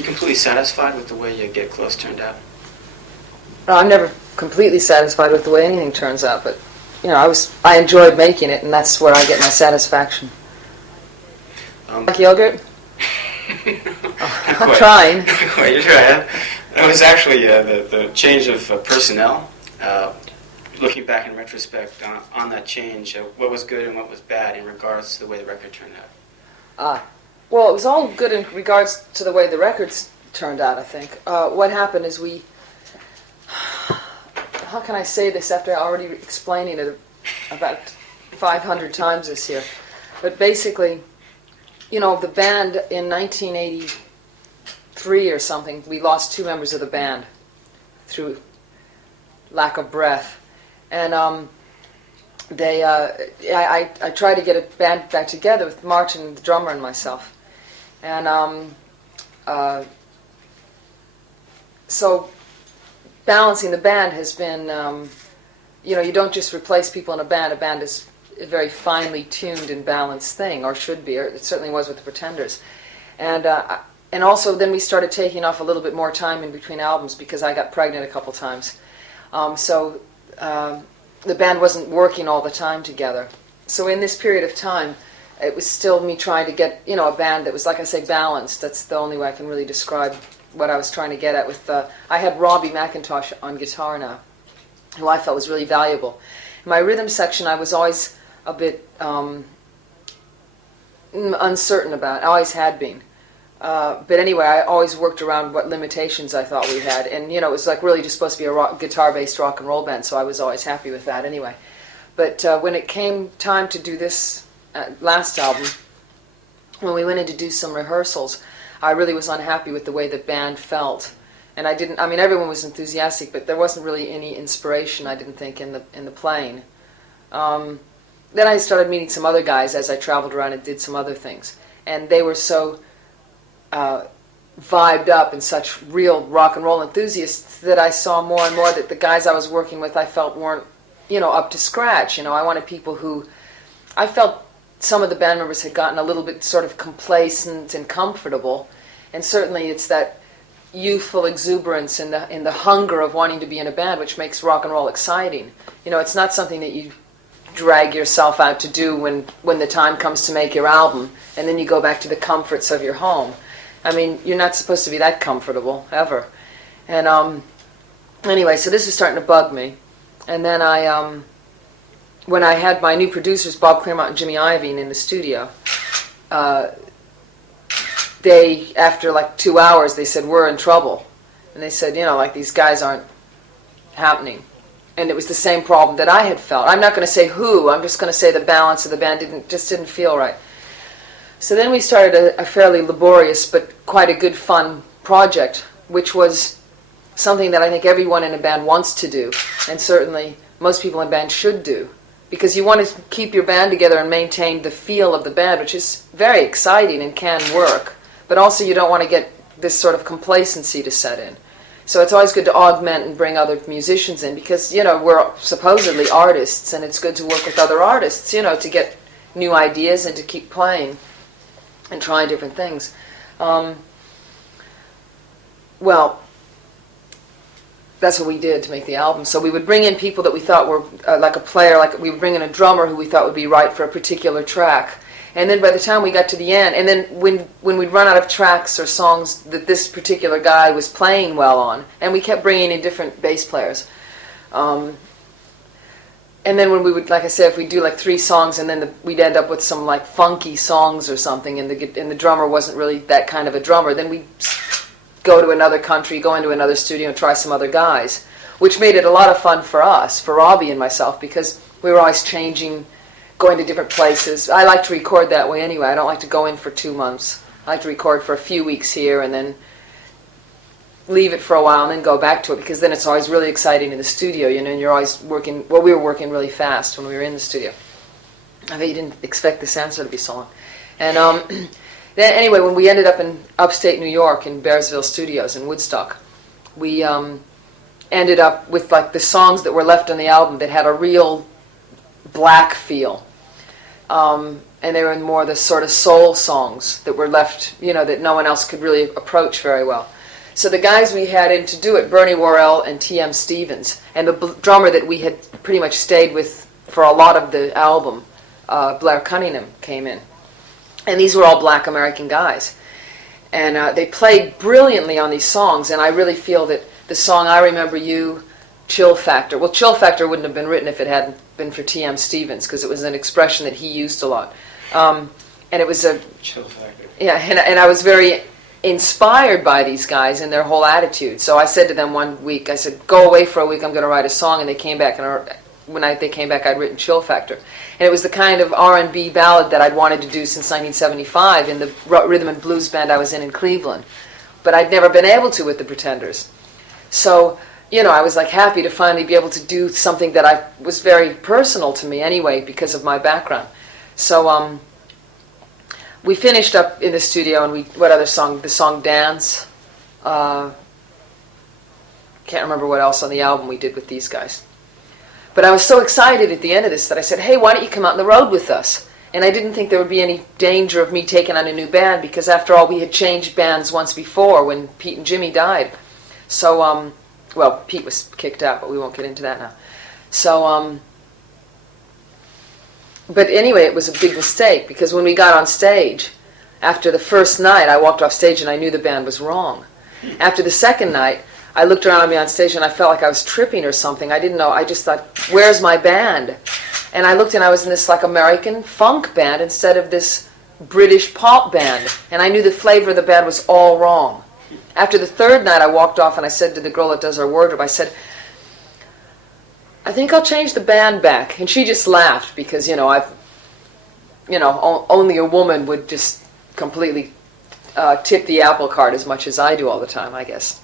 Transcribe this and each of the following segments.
you completely satisfied with the way you Get Close turned out? I'm never completely satisfied with the way anything turns out, but I enjoyed making it, and that's where I get my satisfaction. Like yogurt? I'm trying. Quite, you're trying. It was actually the change of personnel. Looking back in retrospect on that change, what was good and what was bad in regards to the way the record turned out? Well, it was all good in regards to the way the records turned out, I think. What happened is how can I say this after already explaining it about 500 times this year? But basically, the band in 1983 or something, we lost 2 members of the band through lack of breath. And I tried to get a band back together with Martin, the drummer, and myself. And so balancing the band has been, you don't just replace people in a band. A band is a very finely tuned and balanced thing, or should be, or it certainly was with the Pretenders. And also then we started taking off a little bit more time in between albums because I got pregnant a couple times. The band wasn't working all the time together. So in this period of time, it was still me trying to get, a band that was, like I say, balanced. That's the only way I can really describe what I was trying to get at. I had Robbie McIntosh on guitar now, who I felt was really valuable. In my rhythm section, I was always a bit uncertain about. I always had been. But anyway, I always worked around what limitations I thought we had. And, it was like really just supposed to be a guitar-based rock and roll band, so I was always happy with that anyway. But when it came time to do this last album, when we went in to do some rehearsals, I really was unhappy with the way the band felt. And everyone was enthusiastic, but there wasn't really any inspiration, I didn't think, in the playing. Then I started meeting some other guys as I traveled around and did some other things. And they were so vibed up and such real rock and roll enthusiasts that I saw more and more that the guys I was working with I felt weren't, up to scratch. I wanted people who, I felt some of the band members had gotten a little bit sort of complacent and comfortable, and certainly it's that youthful exuberance and the hunger of wanting to be in a band which makes rock and roll exciting. It's not something that you drag yourself out to do when the time comes to make your album, and then you go back to the comforts of your home. You're not supposed to be that comfortable, ever. And anyway, so this was starting to bug me. And then when I had my new producers, Bob Claremont and Jimmy Iovine, in the studio, after like 2 hours, they said, "We're in trouble." And they said, these guys aren't happening. And it was the same problem that I had felt. I'm not going to say who, I'm just going to say the balance of the band didn't feel right. So then we started a fairly laborious but quite a good fun project, which was something that I think everyone in a band wants to do, and certainly most people in bands should do, because you want to keep your band together and maintain the feel of the band, which is very exciting and can work, but also you don't want to get this sort of complacency to set in. So it's always good to augment and bring other musicians in, because we're supposedly artists, and it's good to work with other artists, to get new ideas and to keep playing and trying different things. Well, that's what we did to make the album. So we would bring in people that we thought were like a player, like we would bring in a drummer who we thought would be right for a particular track. And then by the time we got to the end, and then when we'd run out of tracks or songs that this particular guy was playing well on, and we kept bringing in different bass players. And then when we would, like I said, if we do like 3 songs, and then we'd end up with some like funky songs or something, and the drummer wasn't really that kind of a drummer, then we'd go to another country, go into another studio, and try some other guys, which made it a lot of fun for us, for Robbie and myself, because we were always changing, going to different places. I like to record that way anyway. I don't like to go in for 2 months. I like to record for a few weeks here and then leave it for a while and then go back to it, because then it's always really exciting in the studio, and you're always working. Well, we were working really fast when we were in the studio. I bet you didn't expect this answer to be so long. And then anyway, when we ended up in upstate New York in Bearsville Studios in Woodstock, we ended up with like the songs that were left on the album that had a real black feel. and they were more the sort of soul songs that were left, that no one else could really approach very well. So the guys we had in to do it, Bernie Worrell and T.M. Stevens, and the drummer that we had pretty much stayed with for a lot of the album, Blair Cunningham, came in. And these were all black American guys. And they played brilliantly on these songs, and I really feel that the song I Remember You, Chill Factor, well, Chill Factor wouldn't have been written if it hadn't been for T.M. Stevens, because it was an expression that he used a lot. And it was a... Chill Factor. Yeah, and I was very inspired by these guys and their whole attitude. So I said to them one week, I said, go away for a week, I'm going to write a song. And they came back, and when they came back, I'd written Chill Factor. And it was the kind of R&B ballad that I'd wanted to do since 1975 in the rhythm and blues band I was in Cleveland. But I'd never been able to with the Pretenders. So, I was like happy to finally be able to do something that was very personal to me anyway because of my background. So we finished up in the studio, and what other song? The song Dance. Can't remember what else on the album we did with these guys. But I was so excited at the end of this that I said, hey, why don't you come out on the road with us? And I didn't think there would be any danger of me taking on a new band, because after all, we had changed bands once before when Pete and Jimmy died. So, well, Pete was kicked out, but we won't get into that now. So, but anyway, it was a big mistake, because when we got on stage, after the first night, I walked off stage and I knew the band was wrong. After the second night, I looked around me on stage and I felt like I was tripping or something. I didn't know. I just thought, where's my band? And I looked and I was in this like American funk band instead of this British pop band. And I knew the flavor of the band was all wrong. After the third night, I walked off and I said to the girl that does our wardrobe, I said, I think I'll change the band back. And she just laughed because, only a woman would just completely tip the apple cart as much as I do all the time, I guess.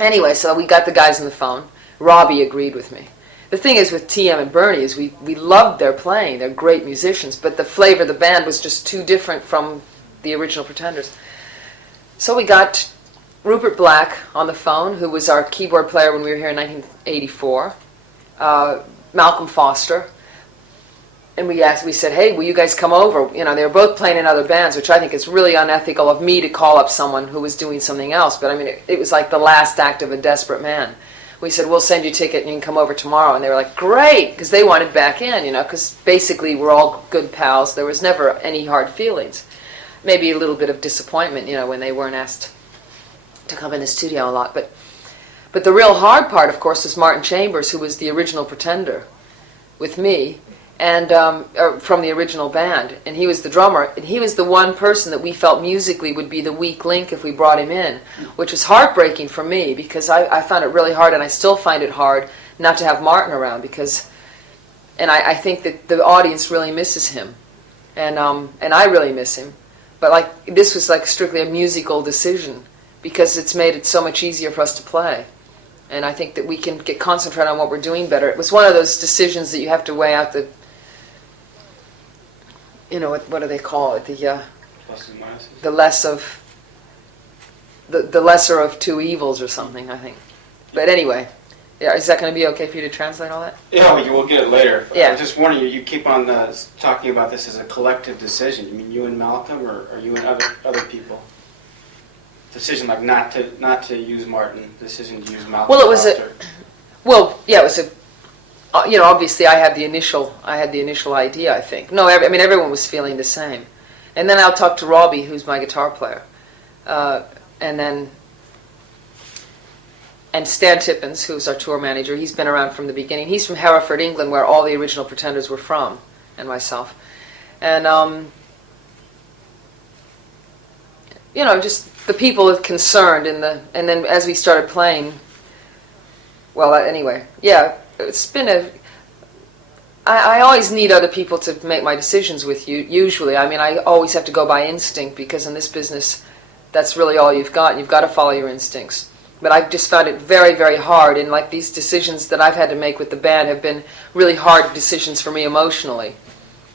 Anyway, so we got the guys on the phone. Robbie agreed with me. The thing is with TM and Bernie is we loved their playing. They're great musicians, but the flavor of the band was just too different from the original Pretenders. So we got Rupert Black on the phone, who was our keyboard player when we were here in 1984, Malcolm Foster, and we said, hey, will you guys come over? They were both playing in other bands, which I think is really unethical of me to call up someone who was doing something else. But I mean, it was like the last act of a desperate man. We said, we'll send you a ticket and you can come over tomorrow. And they were like, great, because they wanted back in, because basically we're all good pals. There was never any hard feelings. Maybe a little bit of disappointment, when they weren't asked to come in the studio a lot. But the real hard part, of course, was Martin Chambers, who was the original Pretender with me, and from the original band, and he was the drummer, and he was the one person that we felt musically would be the weak link if we brought him in, which was heartbreaking for me, because I found it really hard, and I still find it hard not to have Martin around, because, and I think that the audience really misses him, and I really miss him, but this was strictly a musical decision, because it's made it so much easier for us to play. And I think that we can concentrate on what we're doing better. It was one of those decisions that you have to weigh out the, what do they call it? The Plus and minuses? the lesser of two evils or something, I think. But anyway, yeah, is that going to be okay for you to translate all that? Yeah, we'll get it later. Yeah. I was just wondering, you keep on talking about this as a collective decision. You mean you and Malcolm, or you and other people? Decision not to use Martin. Decision to use Malcolm. Well, it was Foster. it was a. Obviously, I had the initial idea. I think. No, everyone was feeling the same. And then I'll talk to Robbie, who's my guitar player, and Stan Tippins, who's our tour manager. He's been around from the beginning. He's from Hereford, England, where all the original Pretenders were from, and myself, and just the people concerned and then as we started playing, well, anyway, yeah, it's been I always need other people to make my decisions with you, usually. I always have to go by instinct, because in this business, that's really all you've got. You've got to follow your instincts. But I've just found it very, very hard, and these decisions that I've had to make with the band have been really hard decisions for me emotionally.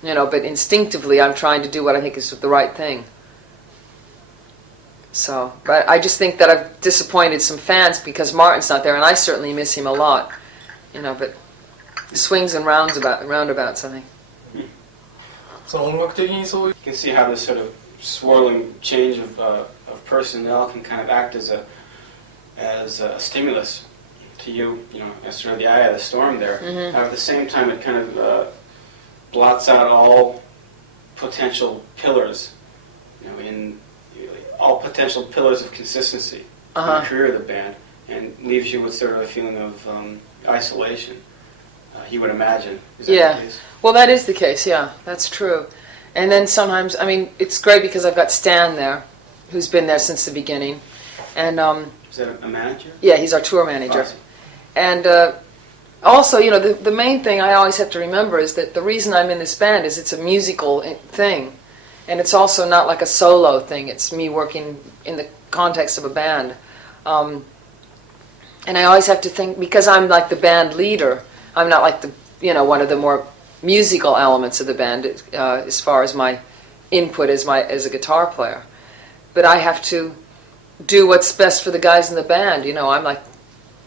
But instinctively, I'm trying to do what I think is the right thing. So, but I just think that I've disappointed some fans because Martin's not there, and I certainly miss him a lot. But swings and roundabouts, I think. その音楽的にそういう You can see how this sort of swirling change of personnel can kind of act as a stimulus to you, as sort of the eye of the storm there. At the same time, it kind of blots out all potential pillars, all potential pillars of consistency in the career of the band, and leaves you with sort of a feeling of isolation. You would imagine. Is that the case? Well, that is the case, yeah, that's true. And then sometimes, I mean, it's great because I've got Stan there, who's been there since the beginning. And is that a manager? Yeah, he's our tour manager. Awesome. And also, the main thing I always have to remember is that the reason I'm in this band is it's a musical thing. And it's also not like a solo thing. It's me working in the context of a band. And I always have to think, because I'm like the band leader, I'm not like one of the more musical elements of the band as far as my input as a guitar player. But I have to do what's best for the guys in the band. I'm like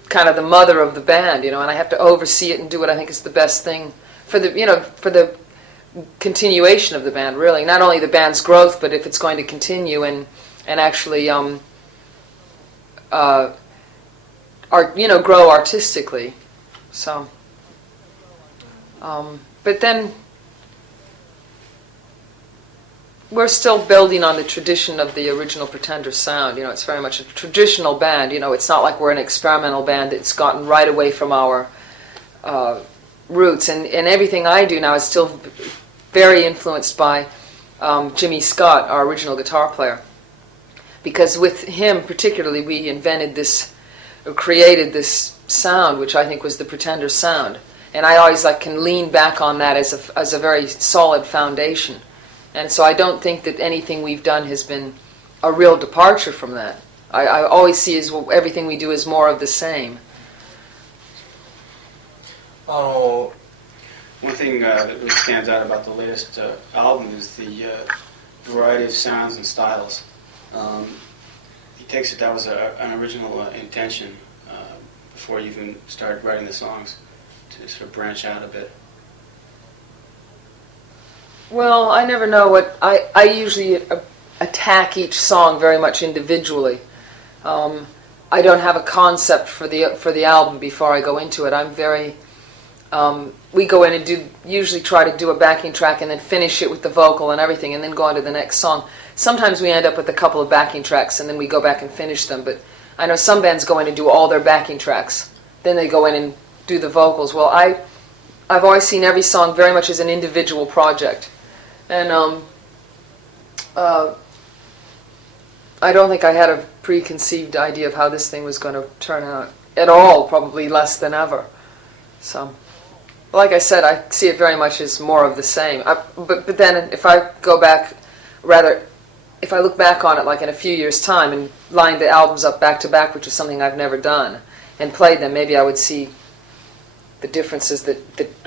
kind of the mother of the band, and I have to oversee it and do what I think is the best thing for the continuation of the band, really. Not only the band's growth, but if it's going to continue and actually grow artistically. So, but then we're still building on the tradition of the original Pretender sound. It's very much a traditional band. It's not like we're an experimental band that's gotten right away from our roots. And everything I do now is still very influenced by Jimmy Scott, our original guitar player. Because with him particularly, we invented this, or created this sound, which I think was the Pretender sound. And I always can lean back on that as a very solid foundation. And so I don't think that anything we've done has been a real departure from that. I always see everything we do is more of the same. One thing that really stands out about the latest album is the variety of sounds and styles. He takes it that was an original intention before you even started writing the songs, to sort of branch out a bit. Well, I never know what I usually attack each song very much individually. I don't have a concept for the album before I go into it. I'm very we go in and usually try to do a backing track and then finish it with the vocal and everything, and then go on to the next song. Sometimes we end up with a couple of backing tracks and then we go back and finish them. But I know some bands go in and do all their backing tracks, then they go in and do the vocals. Well, I've always seen every song very much as an individual project. And I don't think I had a preconceived idea of how this thing was going to turn out at all, probably less than ever. So, like I said, I see it very much as more of the same. But then if I go back, if I look back on it like in a few years' time and line the albums up back to back, which is something I've never done, and played them, maybe I would see the differences that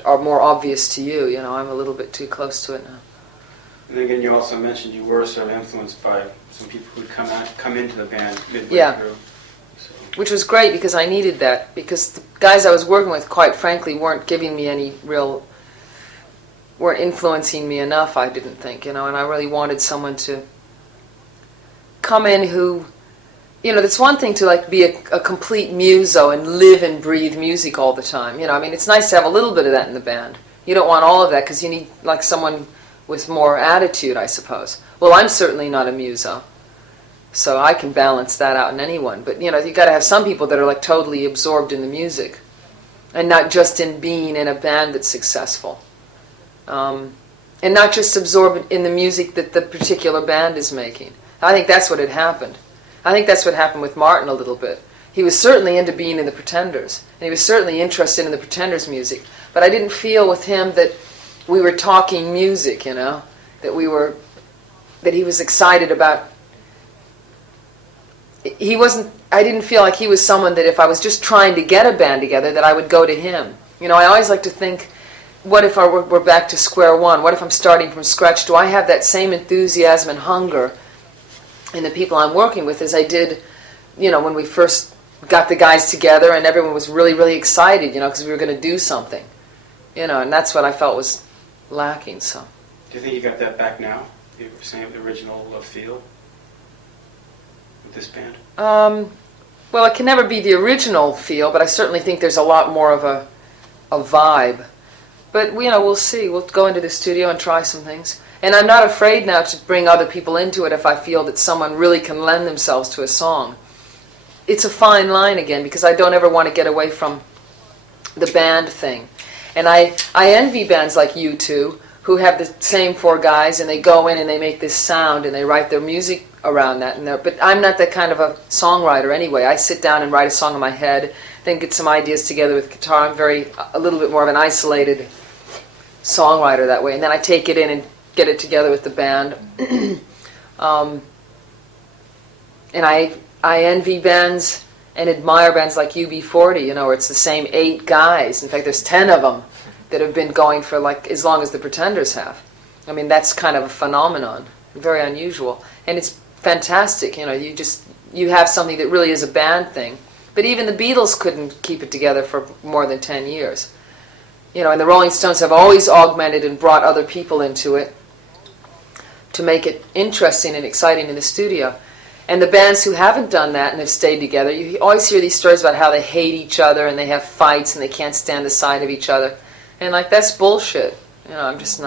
are more obvious to you. I'm a little bit too close to it now. And again, you also mentioned you were sort of influenced by some people who'd come into the band midway through. So. Which was great because I needed that, because the guys I was working with, quite frankly, weren't giving me weren't influencing me enough, I didn't think, and I really wanted someone to come in who, it's one thing to be a complete muso and live and breathe music all the time. It's nice to have a little bit of that in the band. You don't want all of that because you need someone with more attitude, I suppose. Well, I'm certainly not a muso, so I can balance that out in anyone. But you got to have some people that are totally absorbed in the music, and not just in being in a band that's successful, and not just absorbed in the music that the particular band is making. I think that's what had happened. I think that's what happened with Martin a little bit. He was certainly into being in the Pretenders, and he was certainly interested in the Pretenders' music. But I didn't feel with him that we were talking music, that he was excited about. I didn't feel like he was someone that if I was just trying to get a band together, that I would go to him. I always like to think, what if we're back to square one? What if I'm starting from scratch? Do I have that same enthusiasm and hunger in the people I'm working with as I did, when we first got the guys together and everyone was really, really excited, because we were going to do something. And that's what I felt was lacking. So, Do you think you got that back now? You were saying the original feel with this band? Well, it can never be the original feel, but I certainly think there's a lot more of a vibe. But we'll see. We'll go into the studio and try some things. And I'm not afraid now to bring other people into it if I feel that someone really can lend themselves to a song. It's a fine line again, because I don't ever want to get away from the band thing. And I envy bands like U2, who have the same four guys, and they go in and they make this sound and they write their music around that. But I'm not that kind of a songwriter anyway. I sit down and write a song in my head, then get some ideas together with guitar. I'm a little bit more of an isolated songwriter that way. And then I take it in and get it together with the band. And I envy bands and admire bands like UB40, where it's the same 8 guys. In fact, there's 10 of them that have been going for like as long as the Pretenders have. I mean, that's kind of a phenomenon, very unusual, and it's fantastic. You have something that really is a band thing. But even the Beatles couldn't keep it together for more than 10 years. And the Rolling Stones have always augmented and brought other people into it to make it interesting and exciting in the studio. And the bands who haven't done that and have stayed together, you always hear these stories about how they hate each other and they have fights and they can't stand the sight of each other. And that's bullshit. I'm just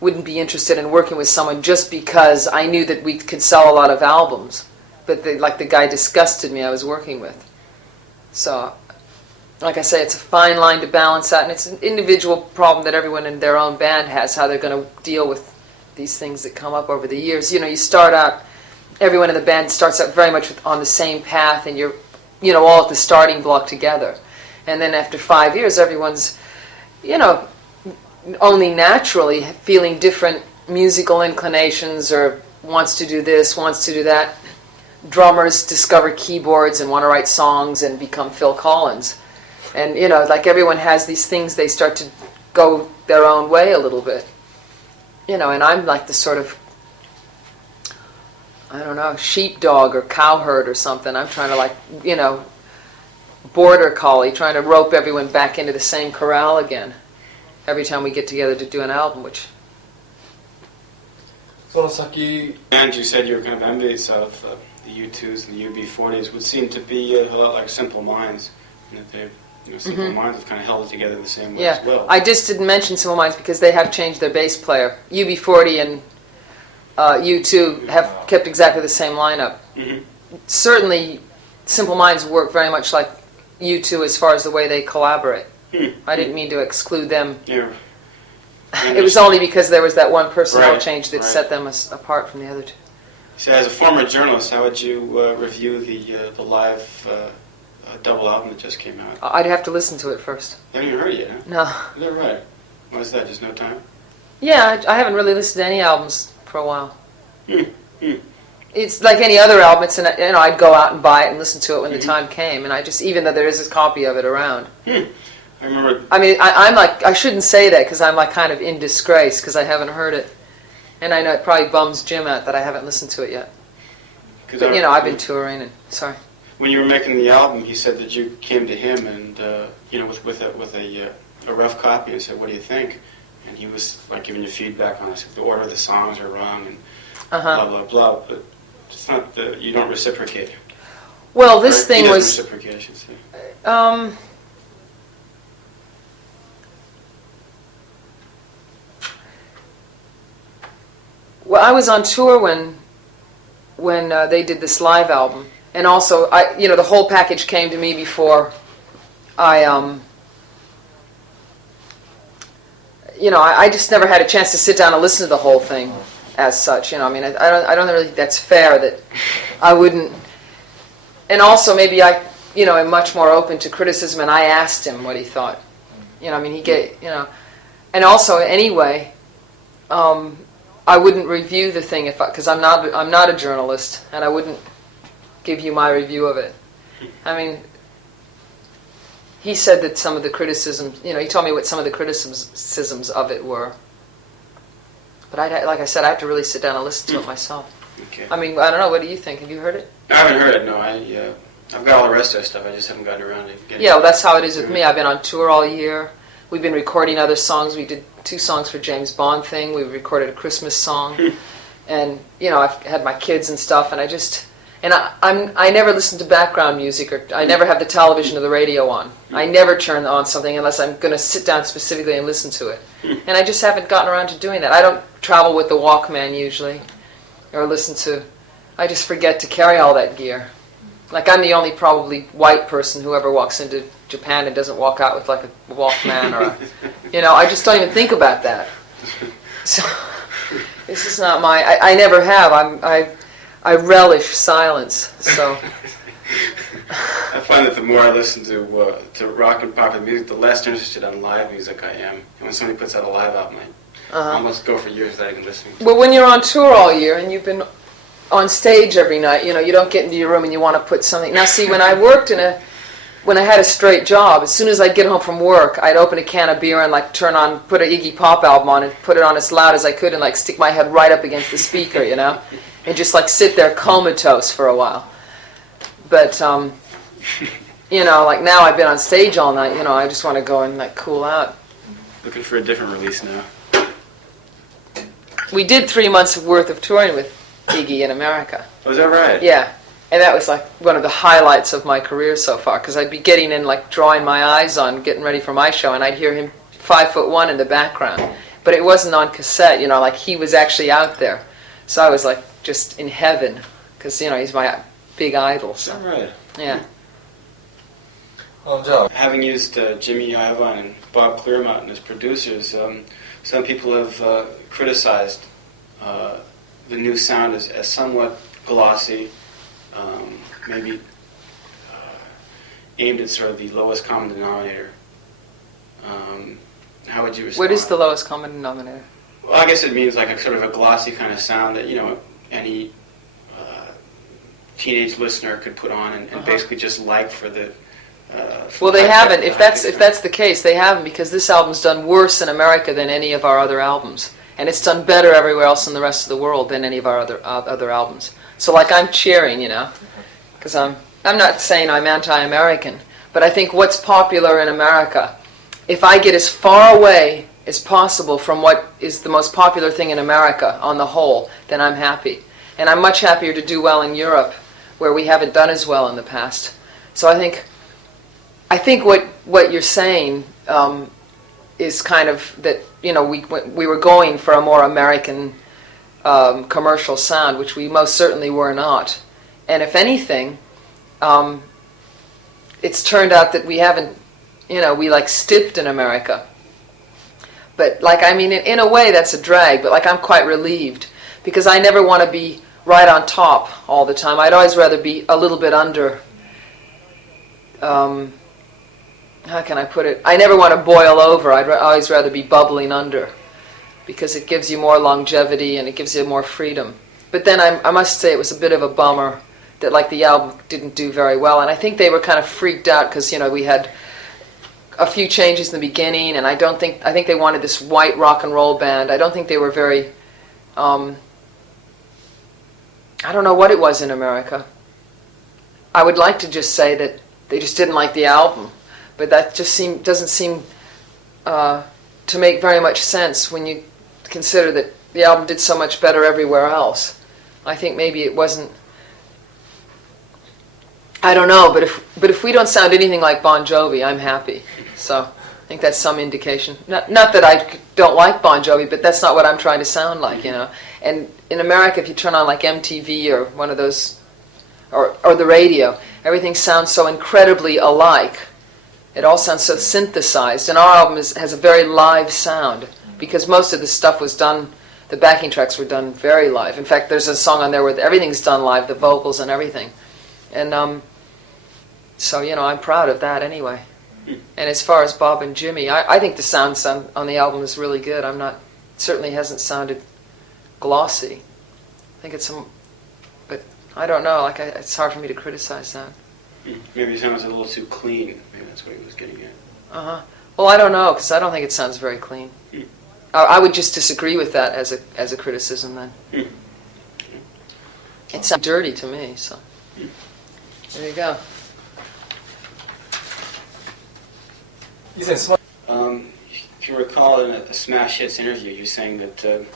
wouldn't be interested in working with someone just because I knew that we could sell a lot of albums. But the guy disgusted me I was working with. So, like I say, it's a fine line to balance out, and it's an individual problem that everyone in their own band has, how they're going to deal with these things that come up over the years. You start out, everyone in the band starts out very much on the same path, and you're, all at the starting block together. And then after 5 years, everyone's, only naturally feeling different musical inclinations, or wants to do this, wants to do that. Drummers discover keyboards and want to write songs and become Phil Collins. And, everyone has these things, they start to go their own way a little bit. And I'm like the sort of, I don't know, sheepdog or cowherd or something. I'm trying to border collie, trying to rope everyone back into the same corral again every time we get together to do an album, which... And you said you were kind of envious of the U2s and the UB40s, would seem to be a lot like Simple Minds, and that they, Simple Minds have kind of held it together the same way as well. I just didn't mention Simple Minds because they have changed their bass player. UB40 and U2 have kept exactly the same lineup. Mm-hmm. Certainly, Simple Minds work very much like U2 as far as the way they collaborate. I didn't mean to exclude them. Yeah. It was only because there was that one personnel change that set them apart from the other two. So, as a former journalist, how would you review the live double album that just came out? I'd have to listen to it first. You haven't even heard it yet, huh? No. Is that right? Why is that? Just no time? Yeah, I haven't really listened to any albums for a while. It's like any other album. It's I'd go out and buy it and listen to it when the time came, and even though there is a copy of it around. I remember. I mean, I'm like, I shouldn't say that because I'm like kind of in disgrace because I haven't heard it, and I know it probably bums Jim out that I haven't listened to it yet. But I've been touring and sorry. When you were making the album, he said that you came to him and with a rough copy and said, "What do you think?" And he was like giving you feedback on it. The order of the songs are wrong and blah blah blah. But it's not you don't reciprocate. Well, this thing was reciprocation. So. Well, I was on tour when they did this live album, and also the whole package came to me before I just never had a chance to sit down and listen to the whole thing as such. I don't really think that's fair that I wouldn't. And also maybe I am much more open to criticism, and I asked him what he thought. He gave and also anyway. I wouldn't review the thing because I'm not a journalist, and I wouldn't give you my review of it. I mean, he said that some of the criticisms, he told me what some of the criticisms of it were. But like I said, I have to really sit down and listen to it myself. Okay. I mean, I don't know. What do you think? Have you heard it? I haven't heard it. No, I've got all the rest of the stuff. I just haven't gotten around to getting. Yeah, well, that's how it is with me. I've been on tour all year. We've been recording other songs. We did 2 songs for James Bond thing. We recorded a Christmas song, and I've had my kids and stuff, and I never listen to background music, or I never have the television or the radio on. I never turn on something unless I'm going to sit down specifically and listen to it. And I just haven't gotten around to doing that. I don't travel with the Walkman usually, or I just forget to carry all that gear. Like, I'm the only probably white person who ever walks into Japan and doesn't walk out with like a Walkman or I just don't even think about that. So this is not I never have. I relish silence. So I find that the more I listen to rock and popular music, the less interested in live music I am. And when somebody puts out a live album, I almost go for years without even listening to it. Well, when you're on tour all year and you've been on stage every night, you don't get into your room and you want to put something. Now, see, when I had a straight job, as soon as I'd get home from work, I'd open a can of beer and put an Iggy Pop album on and put it on as loud as I could and stick my head right up against the speaker, and just sit there comatose for a while. But now I've been on stage all night, I just want to go and cool out. Looking for a different release now. We did 3 months worth of touring with Iggy in America. Was that right? Yeah. And that was one of the highlights of my career so far, because I'd be getting in, drawing my eyes on, getting ready for my show, and I'd hear him 5'1" in the background. But it wasn't on cassette, he was actually out there. So I was just in heaven, because he's my big idol. So. Is that right? Yeah. Well, Joe. Having used Jimmy Iovine and Bob Clearmountain as producers, some people have criticized the new sound as somewhat glossy, maybe aimed at sort of the lowest common denominator. How would you respond? What is the lowest common denominator? Well, I guess it means a sort of a glossy kind of sound that any teenage listener could put on and basically just for the. Well, they haven't. If that's the case, they haven't, because this album's done worse in America than any of our other albums, and it's done better everywhere else in the rest of the world than any of our other albums. So I'm cheering, because I'm not saying I'm anti-American, but I think what's popular in America, if I get as far away as possible from what is the most popular thing in America on the whole, then I'm happy. And I'm much happier to do well in Europe, where we haven't done as well in the past. So I think what you're saying is kind of that, we were going for a more American commercial sound, which we most certainly were not. And if anything, it's turned out that we haven't, we stiffed in America. But in a way that's a drag, but I'm quite relieved, because I never want to be right on top all the time. I'd always rather be a little bit under. How can I put it? I never want to boil over. I'd always rather be bubbling under, because it gives you more longevity and it gives you more freedom. But then I must say it was a bit of a bummer that the album didn't do very well, and I think they were kind of freaked out because we had a few changes in the beginning, and I think they wanted this white rock and roll band. I don't think they were very I don't know what it was in America. I would like to just say that they just didn't like the album, but that just doesn't seem to make very much sense when you consider that the album did so much better everywhere else. I think maybe it wasn't. I don't know, but if we don't sound anything like Bon Jovi, I'm happy. So I think that's some indication. Not that I don't like Bon Jovi, but that's not what I'm trying to sound like, And in America, if you turn on MTV or one of those, or the radio, everything sounds so incredibly alike. It all sounds so synthesized, and our album has a very live sound, because most of the stuff was done, the backing tracks were done very live. In fact, there's a song on there where everything's done live, the vocals and everything. And so, I'm proud of that anyway. And as far as Bob and Jimmy, I think the sound on the album is really good. Certainly hasn't sounded glossy. I think but I don't know, it's hard for me to criticize that. Maybe it sounds a little too clean. Maybe that's what he was getting at. Well, I don't know, because I don't think it sounds very clean. I would just disagree with that as a criticism then. It sounds dirty to me, so there you go. if you recall in a Smash Hits interview, you're saying that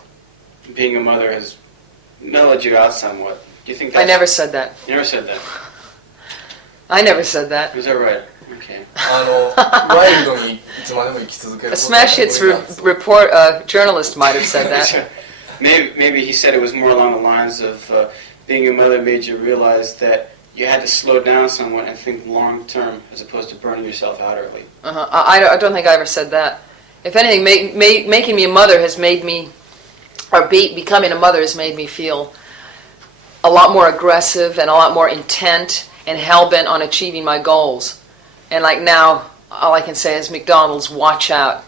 being a mother has mellowed you out somewhat. Do you think that's... I never said that. You never said that? I never said that. Is that right? Okay. ワイルドにいつまでも生き続ける A Smash Hits report journalist might have said that. Maybe he said it was more along the lines of being a mother made you realize that you had to slow down somewhat and think long term as opposed to burning yourself out early. I don't think I ever said that. If anything, making me a mother has made me, or becoming a mother has made me feel a lot more aggressive and a lot more intent and hell-bent on achieving my goals. And like now, all I can say is McDonald's, watch out.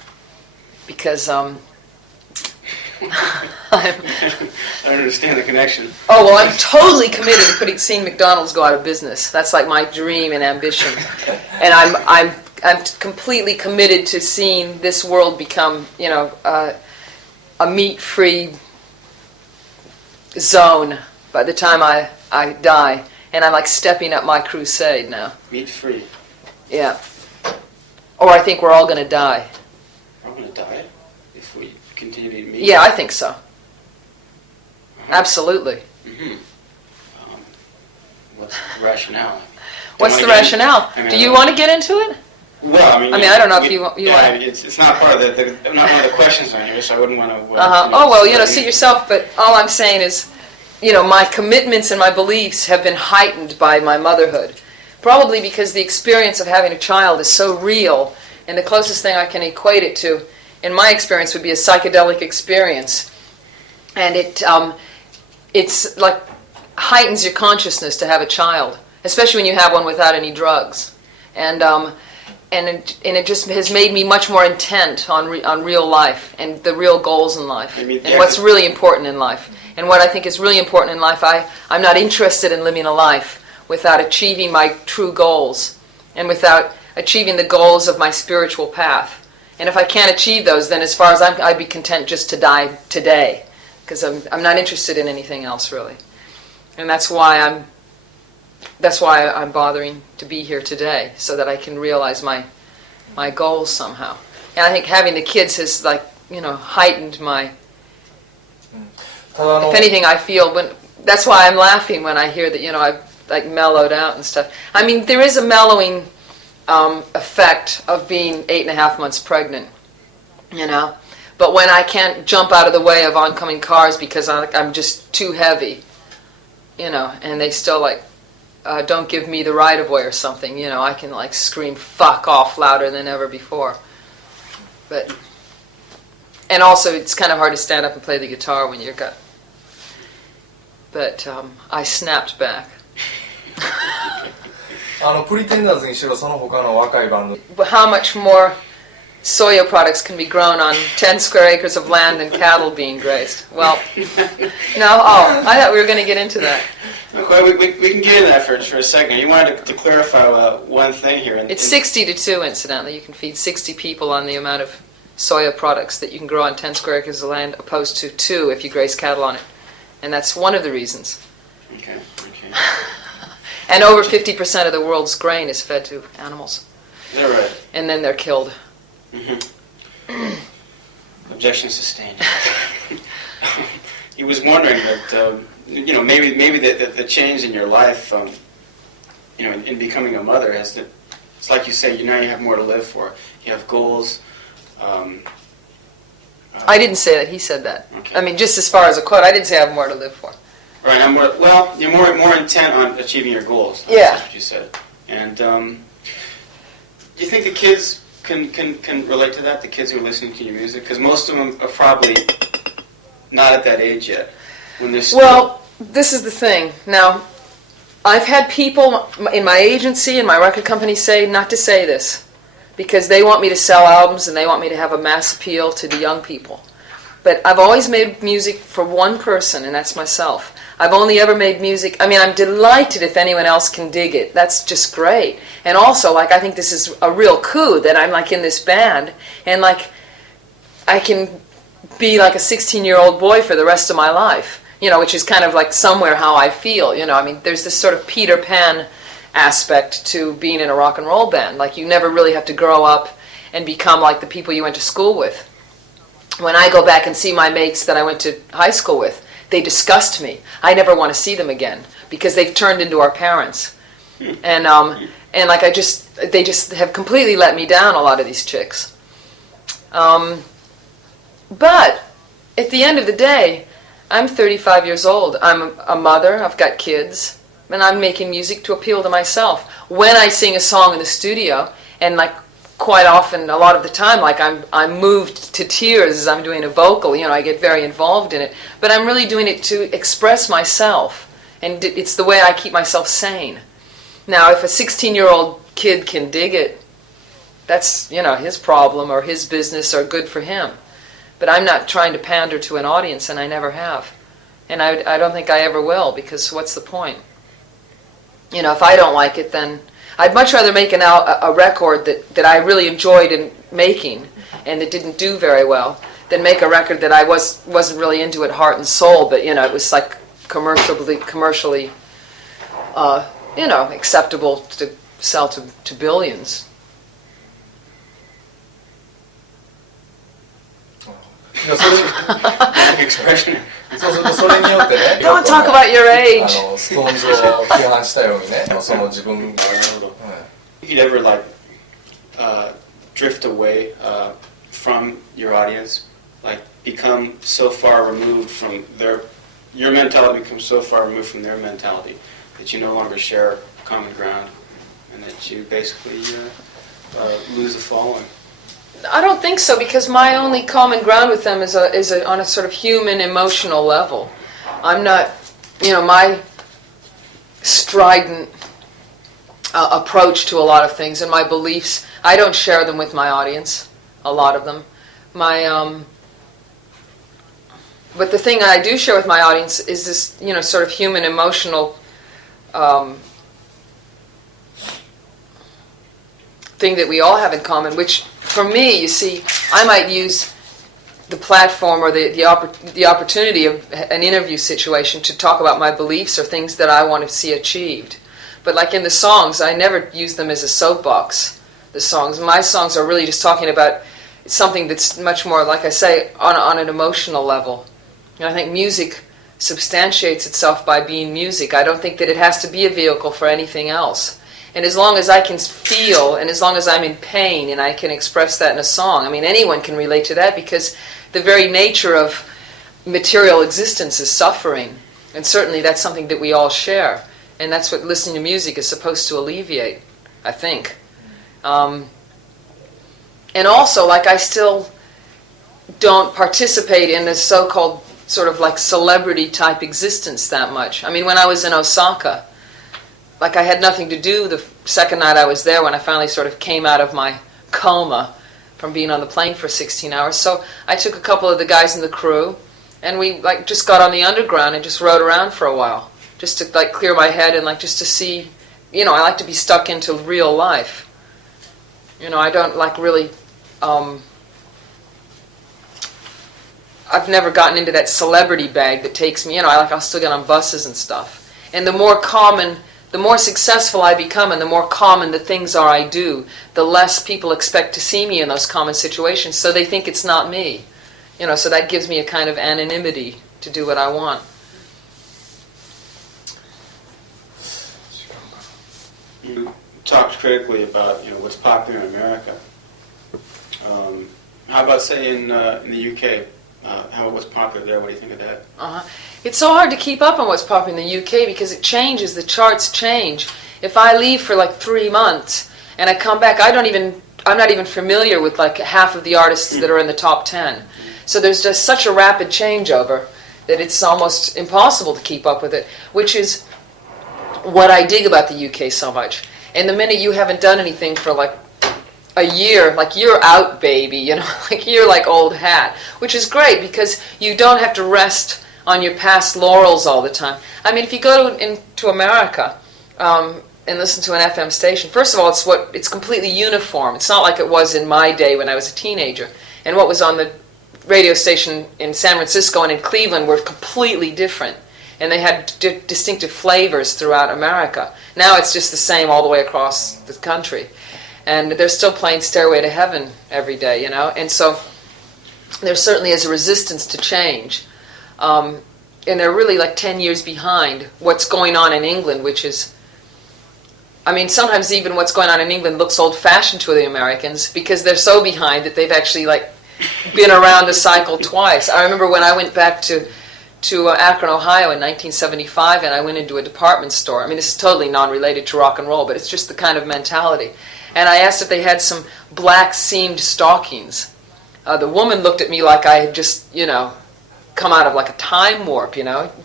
Because I don't understand the connection. Oh, well, I'm totally committed to seeing McDonald's go out of business. That's like my dream and ambition. And I'm completely committed to seeing this world become, a meat-free zone by the time I die. And I'm like stepping up my crusade now. Meat-free? Yeah. Or I think we're all going to die. We're all going to die if we continue to eat meat? Yeah, I think so. Absolutely. Mm-hmm. What's the rationale? What's the rationale? Do you want to get into it? Well, I don't know if you want. It's not part of not one of the questions on here, so I wouldn't want to. Oh well, suit yourself. But all I'm saying is, my commitments and my beliefs have been heightened by my motherhood. Probably because the experience of having a child is so real, and the closest thing I can equate it to, in my experience, would be a psychedelic experience, and it's like heightens your consciousness to have a child, especially when you have one without any drugs, and it just has made me much more intent on real life and the real goals in life, and what's really important in life. And what I think is really important in life, I'm not interested in living a life without achieving my true goals and without achieving the goals of my spiritual path. And if I can't achieve those, then as far as I'd be content just to die today, because I'm not interested in anything else really. And that's why I'm bothering to be here today, so that I can realize my goals somehow. And I think having the kids has heightened my. If anything, I feel that's why I'm laughing when I hear that I've mellowed out and stuff. I mean, there is a mellowing effect of being 8.5 months pregnant, But when I can't jump out of the way of oncoming cars because I'm just too heavy, and they still don't give me the right of way or something, I can scream "fuck off" louder than ever before. And also it's kind of hard to stand up and play the guitar when you're got. But I snapped back. プリテンダーズにしろその他の若いバンド But how much more soya products can be grown on 10 square acres of land and cattle being grazed? Well, no. Oh, I thought we were going to get into that. Okay, we can get into that for a second. You wanted to clarify one thing here. It's 60 to 2, incidentally. You can feed 60 people on the amount of soya products that you can grow on 10 square acres of land, opposed to 2 if you graze cattle on it. And that's one of the reasons. Okay. And over 50% of the world's grain is fed to animals. Is that right? And then they're killed. Mm-hmm. Objection sustained. He was wondering that, maybe the change in your life, in becoming a mother, it's like you say, now you have more to live for. You have goals. I didn't say that. He said that. Okay. I mean, just as far as a quote, I didn't say I have more to live for. Right. You're more intent on achieving your goals. Yeah. That's what you said. And do you think the kids can relate to that? The kids who are listening to your music, because most of them are probably not at that age yet. When they're still... Well, this is the thing. Now, I've had people in my agency and my record company say not to say this, because they want me to sell albums and they want me to have a mass appeal to the young people. But I've always made music for one person, and that's myself. I've only ever made music. I mean, I'm delighted if anyone else can dig it. That's just great. And also, I think this is a real coup that I'm in this band, and I can be like a 16-year-old boy for the rest of my life, which is kind of somewhere how I feel. I mean, there's this sort of Peter Pan aspect to being in a rock and roll band. You never really have to grow up, and become like the people you went to school with. When I go back and see my mates that I went to high school with, they disgust me. I never want to see them again because they've turned into our parents. And like they just have completely let me down, a lot of these chicks. But at the end of the day, I'm 35 years old. I'm a mother, I've got kids, and I'm making music to appeal to myself. When I sing a song in the studio, and like quite often, a lot of the time, like I'm moved to tears as I'm doing a vocal, I get very involved in it, but I'm really doing it to express myself, and it's the way I keep myself sane. Now, if a 16-year-old kid can dig it, that's, his problem or his business or good for him. But I'm not trying to pander to an audience, and I never have. And I don't think I ever will, because what's the point? If I don't like it, then I'd much rather make a record that I really enjoyed in making and that didn't do very well than make a record that I wasn't really into at heart and soul, but, it was like commercially acceptable to sell to billions. いやそれ Expression. そうするとそれによってね Don't talk about your age. ストーンズを批判したようにねその自分が You could ever like drift away from your audience, like become so far removed from your mentality becomes so far removed from their mentality that you no longer share common ground, and that you basically lose the following. I don't think so, because my only common ground with them is on a sort of human, emotional level. I'm not, my strident approach to a lot of things and my beliefs, I don't share them with my audience, a lot of them. But the thing I do share with my audience is this, sort of human, emotional thing that we all have in common, which for me, you see, I might use the platform or the opportunity of an interview situation to talk about my beliefs or things that I want to see achieved. But like in the songs, I never use them as a soapbox. My songs are really just talking about something that's much more, like I say, on an emotional level. And I think music substantiates itself by being music. I don't think that it has to be a vehicle for anything else. And as long as I can feel, and as long as I'm in pain, and I can express that in a song, anyone can relate to that, because the very nature of material existence is suffering. And certainly that's something that we all share. And that's what listening to music is supposed to alleviate, I think. And also, like, I still don't participate in this so-called sort of like celebrity-type existence that much. When I was in Osaka, like, I had nothing to do the second night I was there when I finally sort of came out of my coma from being on the plane for 16 hours. So I took a couple of the guys in the crew, and we like just got on the underground and just rode around for a while, just to like clear my head and like just to see, I like to be stuck into real life. I don't like really, I've never gotten into that celebrity bag that takes me, I'll still get on buses and stuff. And the more successful I become and the more common the things are I do, the less people expect to see me in those common situations, so they think it's not me. So that gives me a kind of anonymity to do what I want. You talked critically about what's popular in America. How about, say, in the UK? What's popular there? What do you think of that? It's so hard to keep up on what's popular in the UK because it changes. The charts change. If I leave for like 3 months and I come back, I'm not even familiar with like half of the artists that are in the top 10. So there's just such a rapid changeover that it's almost impossible to keep up with it, which is what I dig about the UK so much. And the minute you haven't done anything for like a year, like you're out, baby, like you're like old hat, which is great because you don't have to rest on your past laurels all the time. If you go into America and listen to an FM station, first of all, it's completely uniform. It's not like it was in my day when I was a teenager. And what was on the radio station in San Francisco and in Cleveland were completely different. And they had distinctive flavors throughout America. Now it's just the same all the way across the country. And they're still playing Stairway to Heaven every day, And so there certainly is a resistance to change. And they're really like 10 years behind what's going on in England, which is, sometimes even what's going on in England looks old-fashioned to the Americans because they're so behind that they've actually been around the cycle twice. I remember when I went back to Akron, Ohio in 1975, and I went into a department store. This is totally non-related to rock and roll, but it's just the kind of mentality. And I asked if they had some black seamed stockings. The woman looked at me like I had just, come out of like a time warp,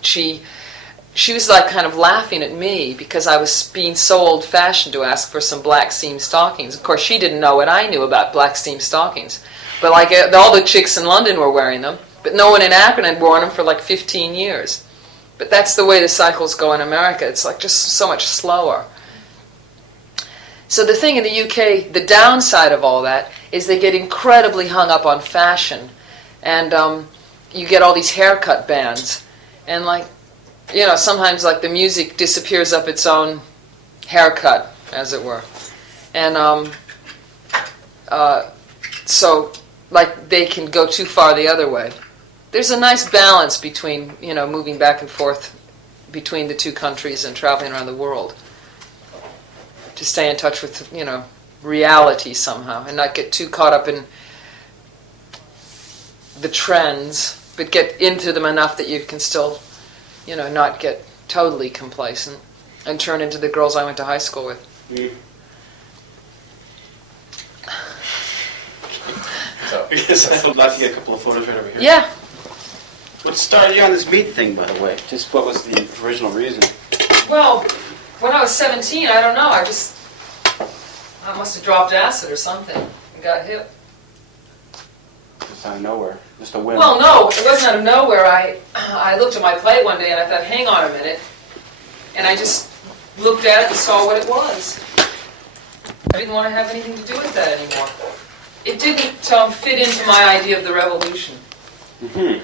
She was like kind of laughing at me because I was being so old-fashioned to ask for some black seam stockings. Of course, she didn't know what I knew about black seam stockings. But all the chicks in London were wearing them, but no one in Akron had worn them for like 15 years. But that's the way the cycles go in America. It's like just so much slower. So the thing in the UK, the downside of all that, is they get incredibly hung up on fashion. And you get all these haircut bands. And sometimes the music disappears up its own haircut, as it were. And so they can go too far the other way. There's a nice balance between, moving back and forth between the two countries and traveling around the world to stay in touch with, reality somehow and not get too caught up in the trends, but get into them enough that you can still, not get totally complacent and turn into the girls I went to high school with. Mm. I'd like to get a couple of photos right over here. Yeah. What started you on this meat thing, by the way? Just what was the original reason? Well, when I was 17, I don't know. I must have dropped acid or something and got hip. Just out of nowhere. Just a whim. Well, no, it wasn't out of nowhere. I looked at my plate one day and I thought, hang on a minute. And I just looked at it and saw what it was. I didn't want to have anything to do with that anymore. It didn't fit into my idea of the revolution. Mm-hmm.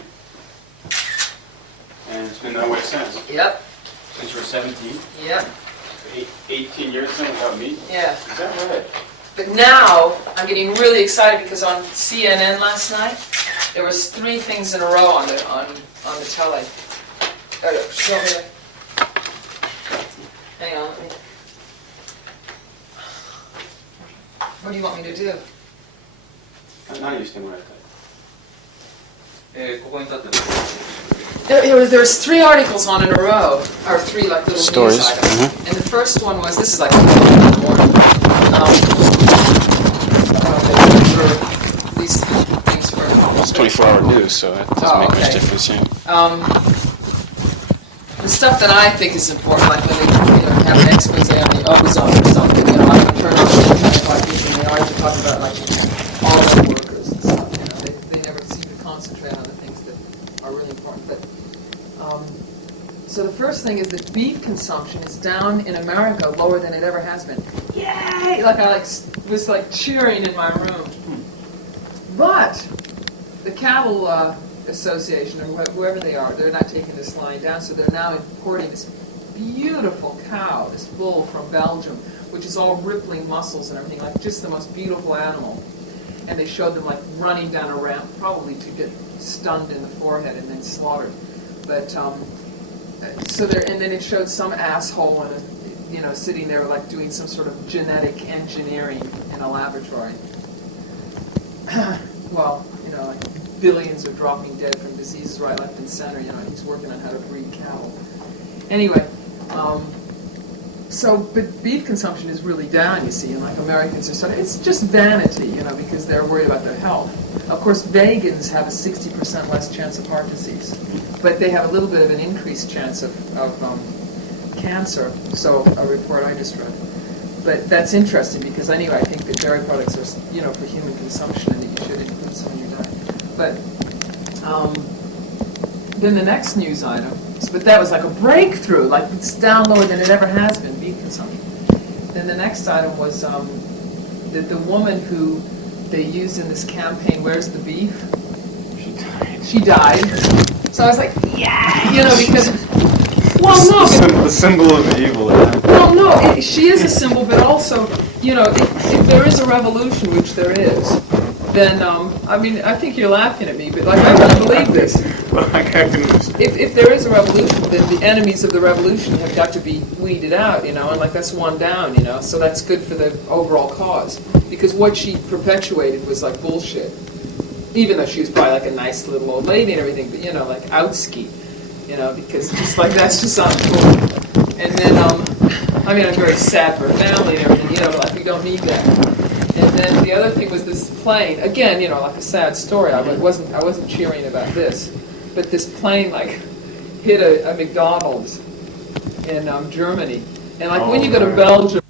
And it's been that way since. Yep. Since you were 17? Yep. 18 years then without meat? Yeah. Is that right? But now, I'm getting really excited because on CNN last night, there was 3 things in a row on the telly. Show me. Hang on, let me... What do you want me to do? 何をしてもらいたい？ここに立ってます。There's 3 articles on in a row, or 3 little Stories. news items. Mm-hmm. And the first one was, this is like these things for... Well, it's 24-hour news, so that doesn't make much difference. Yeah. The stuff that I think is important, like when they have an expose on the ozone or something, I can turn on the internet like this and they always talk about all the workers and stuff. They never seem to concentrate on the things that are really important. But so the first thing is that beef consumption is down in America lower than it ever has been. Yay! I was cheering in my room. But the cattle association or whoever they are, they're not taking this line down, so they're now importing this beautiful cow, this bull from Belgium, which is all rippling muscles and everything, just the most beautiful animal. And they showed them running down a ramp, probably to get stunned in the forehead and then slaughtered. But and then it showed some asshole sitting there doing some sort of genetic engineering in a laboratory. Well, billions are dropping dead from diseases right, left, and center. He's working on how to breed cattle. Anyway, but beef consumption is really down, you see, and Americans are starting. It's just vanity, because they're worried about their health. Of course, vegans have a 60% less chance of heart disease, but they have a little bit of an increased chance of cancer. So a report I just read. But that's interesting because anyway, I think that dairy products are, for human consumption, and that you should include some in your diet. But then the next news item, but that was a breakthrough, it's down lower than it ever has been, beef consumption. Then the next item was that the woman who they used in this campaign, Where's the Beef? She died. So I was like, yeah, because, well, no, the symbol of evil. Well, Well, no, she is a symbol, but also, if there is a revolution, which there is, then, I think you're laughing at me, but like, I really believe this. Well, I can understand. If there is a revolution, then the enemies of the revolution have got to be weeded out, and like that's one down, so that's good for the overall cause. Because what she perpetuated was like bullshit. Even though she was probably like a nice little old lady and everything, but like outski, because just like that's just not cool. And then, I'm very sad for her family and everything, like we don't need that. And then the other thing was this plane, again, like a sad story. I wasn't cheering about this, but this plane like hit a McDonald's in Germany, and like when you go to Belgium.